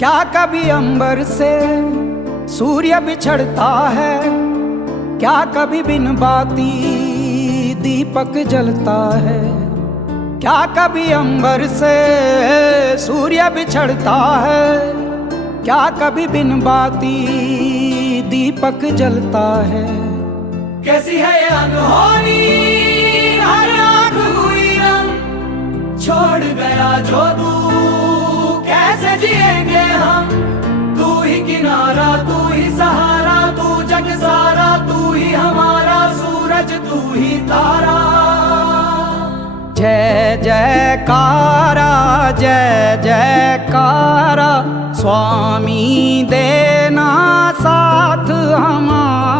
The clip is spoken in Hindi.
क्या कभी अंबर से सूर्य बिछड़ता है, क्या कभी बिन बाती दीपक जलता है। क्या कभी अंबर से सूर्य बिछड़ता है, क्या कभी बिन बाती दीपक जलता है। कैसी है ये अनहोनी, हर आँख हुई रंग, छोड़ गया जो तू कैसे जिएंगे हम। तू ही किनारा, तू ही सहारा, तू जग सारा, तू ही हमारा सूरज, तू ही तारा। जय जयकारा, जय जयकारा, स्वामी देना साथ हमारा।